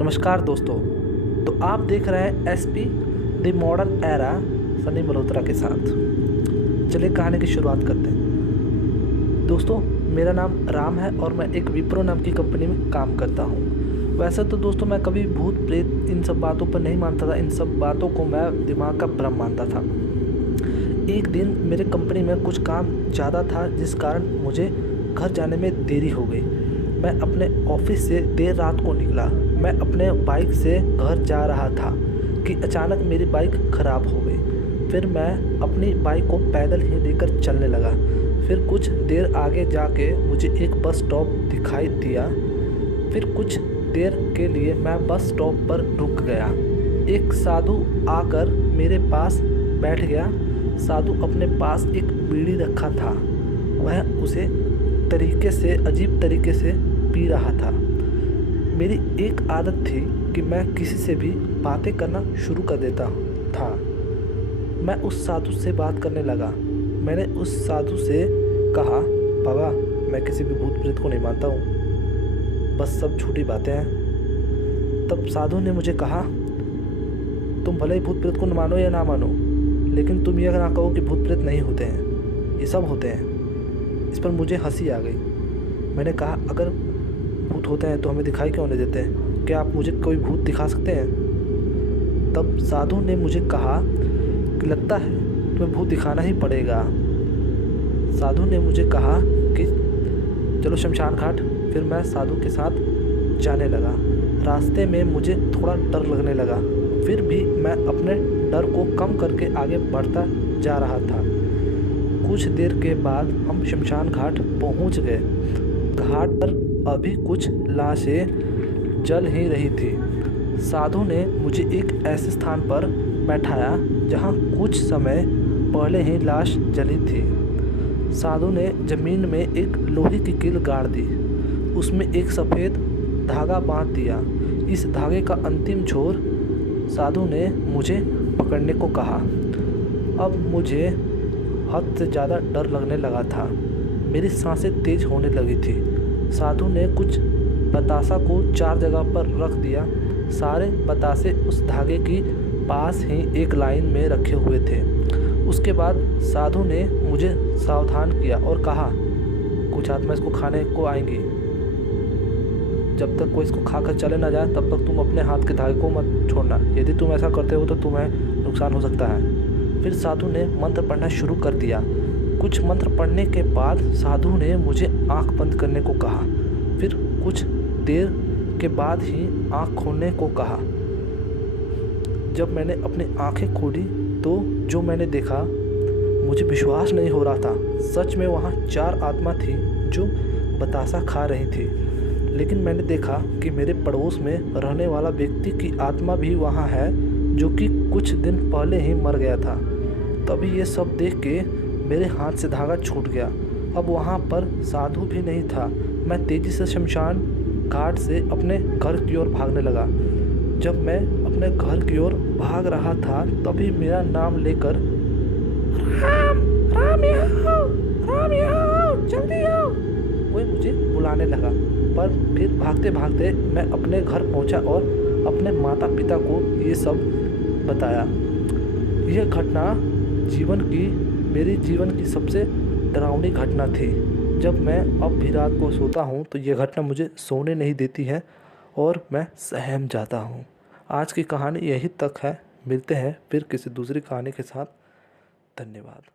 नमस्कार दोस्तों। तो आप देख रहे हैं SP the modern era Sunny Malhotra के साथ। चलिए कहानी की शुरुआत करते हैं। दोस्तों, मेरा नाम राम है और मैं एक विप्रो नाम की कंपनी में काम करता हूँ। वैसे तो दोस्तों मैं कभी भूत प्रेत इन सब बातों पर नहीं मानता था। इन सब बातों को मैं दिमाग का भ्रम मानता था। एक दिन मेरे कंपनी में कुछ काम ज़्यादा था, जिस कारण मुझे घर जाने में देरी हो गई। मैं अपने ऑफिस से देर रात को निकला। मैं अपने बाइक से घर जा रहा था कि अचानक मेरी बाइक ख़राब हो गई। फिर मैं अपनी बाइक को पैदल ही लेकर चलने लगा। फिर कुछ देर आगे जाके मुझे एक बस स्टॉप दिखाई दिया। फिर कुछ देर के लिए मैं बस स्टॉप पर रुक गया। एक साधु आकर मेरे पास बैठ गया। साधु अपने पास एक बीड़ी रखा था। वह उसे अजीब तरीके से पी रहा था। मेरी एक आदत थी कि मैं किसी से भी बातें करना शुरू कर देता था। मैं उस साधु से बात करने लगा। मैंने उस साधु से कहा, बाबा मैं किसी भी भूत प्रेत को नहीं मानता हूँ, बस सब झूठी बातें हैं। तब साधु ने मुझे कहा, तुम भले ही भूत प्रेत को मानो या ना मानो, लेकिन तुम यह ना कहो कि भूत प्रेत नहीं होते हैं, ये सब होते हैं। इस पर मुझे हंसी आ गई। मैंने कहा, अगर भूत होते हैं तो हमें दिखाई क्यों नहीं देते हैं? क्या आप मुझे कोई भूत दिखा सकते हैं? तब साधु ने मुझे कहा कि लगता है तुम्हें भूत दिखाना ही पड़ेगा। साधु ने मुझे कहा कि चलो शमशान घाट। फिर मैं साधु के साथ जाने लगा। रास्ते में मुझे थोड़ा डर लगने लगा, फिर भी मैं अपने डर को कम करके आगे बढ़ता जा रहा था। कुछ देर के बाद हम शमशान घाट पहुंच गए। घाट पर अभी कुछ लाशें जल ही रही थी। साधु ने मुझे एक ऐसे स्थान पर बैठाया जहां कुछ समय पहले ही लाश जली थी। साधु ने जमीन में एक लोहे की कील गाड़ दी। उसमें एक सफ़ेद धागा बांध दिया। इस धागे का अंतिम छोर साधु ने मुझे पकड़ने को कहा। अब मुझे हद से ज़्यादा डर लगने लगा था। मेरी सांसें तेज होने लगी थी। साधु ने कुछ बतासा को 4 जगह पर रख दिया। सारे बतासे उस धागे की पास ही एक लाइन में रखे हुए थे। उसके बाद साधु ने मुझे सावधान किया और कहा, कुछ आत्मा इसको खाने को आएंगी। जब तक कोई इसको खाकर चले ना जाए तब तक तुम अपने हाथ के धागे को मत छोड़ना। यदि तुम ऐसा करते हो तो तुम्हें नुकसान हो सकता है। फिर साधु ने मंत्र पढ़ना शुरू कर दिया। कुछ मंत्र पढ़ने के बाद साधु ने मुझे आंख बंद करने को कहा। फिर कुछ देर के बाद ही आंख खोलने को कहा। जब मैंने अपनी आंखें खोली तो जो मैंने देखा मुझे विश्वास नहीं हो रहा था। सच में वहाँ 4 आत्मा थी जो बतासा खा रही थी। लेकिन मैंने देखा कि मेरे पड़ोस में रहने वाला व्यक्ति की आत्मा भी वहाँ है, जो कि कुछ दिन पहले ही मर गया था। तभी ये सब देख के मेरे हाथ से धागा छूट गया। अब वहाँ पर साधु भी नहीं था। मैं तेज़ी से शमशान घाट से अपने घर की ओर भागने लगा। जब मैं अपने घर की ओर भाग रहा था तभी मेरा नाम लेकर, राम राम यहाँ आओ, राम यहाँ आओ, जल्दी आओ, कोई मुझे बुलाने लगा। पर फिर भागते भागते मैं अपने घर पहुँचा और अपने माता पिता को ये सब बताया। यह घटना मेरी जीवन की सबसे डरावनी घटना थी। जब मैं अब भी रात को सोता हूँ तो यह घटना मुझे सोने नहीं देती है और मैं सहम जाता हूँ। आज की कहानी यही तक है। मिलते हैं फिर किसी दूसरी कहानी के साथ। धन्यवाद।